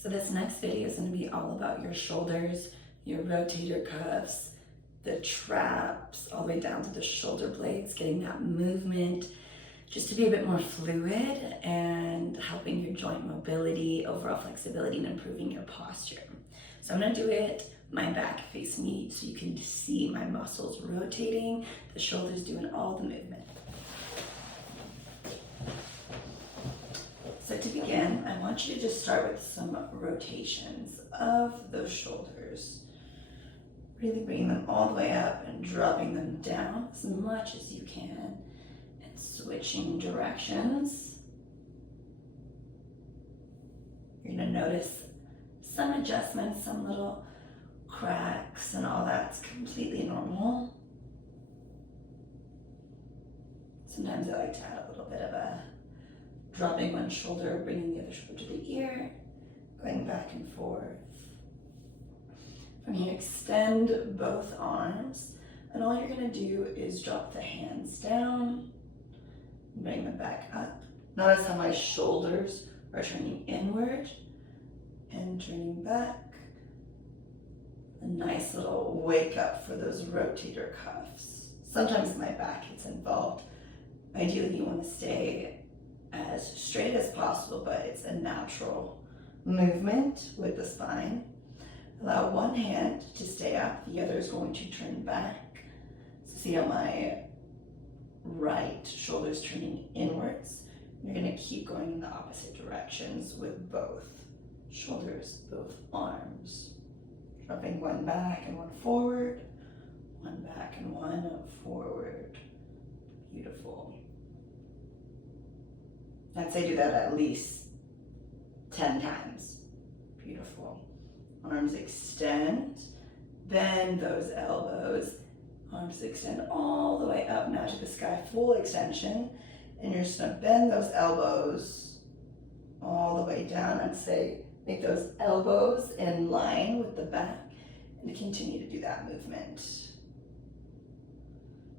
So this next video is going to be all about your shoulders, your rotator cuffs, the traps, all the way down to the shoulder blades, getting that movement just to be a bit more fluid and helping your joint mobility, overall flexibility, and improving your posture. So I'm going to do it my back face me so you can see my muscles rotating, the shoulders doing all the movement. So to begin, I want you to just start with some rotations of those shoulders. Really bringing them all the way up and dropping them down as much as you can and switching directions. You're going to notice some adjustments, some little cracks and all that's completely normal. Sometimes I like to add a little bit of a dropping one shoulder, bringing the other shoulder to the ear, going back and forth. From here, extend both arms, and all you're going to do is drop the hands down, bring them back up. Notice how my shoulders are turning inward and turning back. A nice little wake up for those rotator cuffs. Sometimes my back gets involved. Ideally, you want to stay as straight as possible, but it's a natural movement with the spine. Allow one hand to stay up, the other is going to turn back. So see how my right shoulder is turning inwards. You're going to keep going in the opposite directions with both shoulders, both arms. Dropping one back and one forward, one back and one forward. Beautiful. I'd say do that at least 10 times. Beautiful. Arms extend, bend those elbows. Arms extend all the way up now to the sky, full extension. And you're just gonna bend those elbows all the way down. I'd say make those elbows in line with the back and continue to do that movement.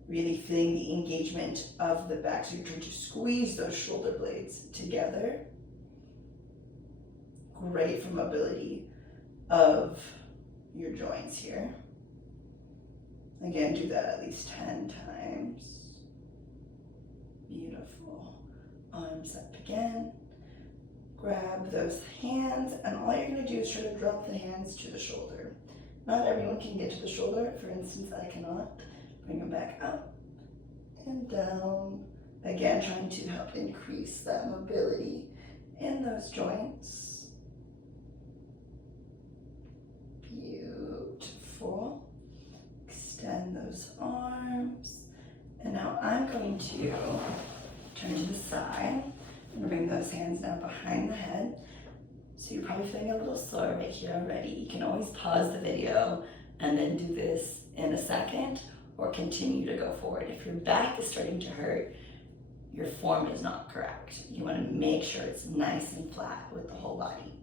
Really feeling the engagement of the back. So you're trying to squeeze those shoulder blades together. Great for mobility of your joints here. Again, do that at least 10 times. Beautiful. Arms up again. Grab those hands, and all you're going to do is try to drop the hands to the shoulder. Not everyone can get to the shoulder. For instance, I cannot. Bring them back up and down. Again, trying to help increase that mobility in those joints. Beautiful. Extend those arms. And now I'm going to turn to the side and bring those hands down behind the head. So you're probably feeling a little sore right here already. You can always pause the video and then do this in a second or continue to go forward. If your back is starting to hurt, your form is not correct. You want to make sure it's nice and flat with the whole body.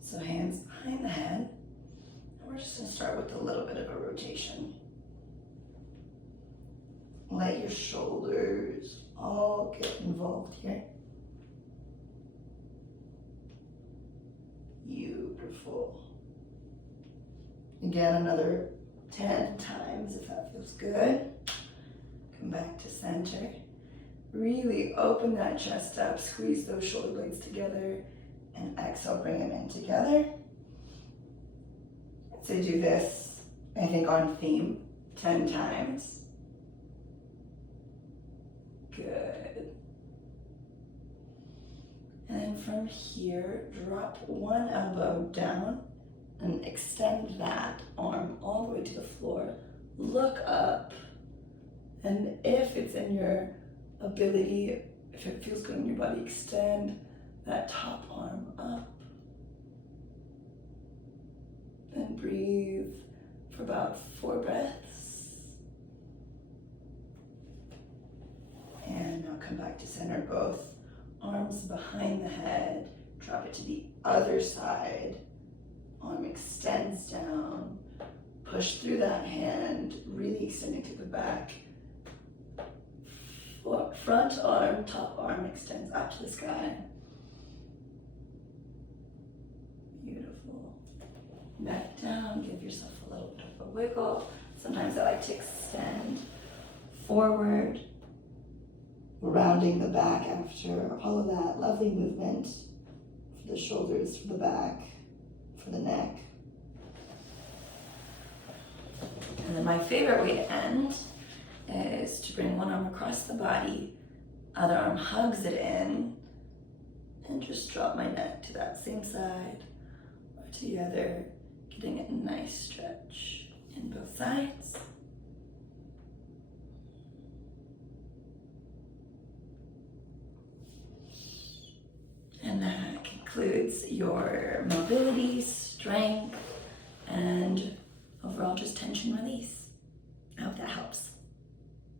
So hands behind the head. And we're just going to start with a little bit of a rotation. Let your shoulders all get involved here. Beautiful. Again, another 10 times if that feels good. Come back to center. Really open that chest up, squeeze those shoulder blades together, and exhale, bring them in together. So do this, I think, on theme 10 times. Good. And then from here, drop one elbow down and extend that arm all the way to the floor. Look up, and if it's in your ability, if it feels good in your body, extend that top arm up. And breathe for about 4 breaths. And now come back to center, both arms behind the head. Drop it to the other side. Arm extends down. Push through that hand, really extending to the back. Front arm, top arm extends up to the sky. Beautiful. Back down, give yourself a little bit of a wiggle. Sometimes I like to extend forward, rounding the back after all of that lovely movement for the shoulders, for the back, for the neck. And then my favorite way to end is to bring one arm across the body, other arm hugs it in, and just drop my neck to that same side or to the other, getting a nice stretch in both sides. And that concludes your mobility, strength, and overall just tension release.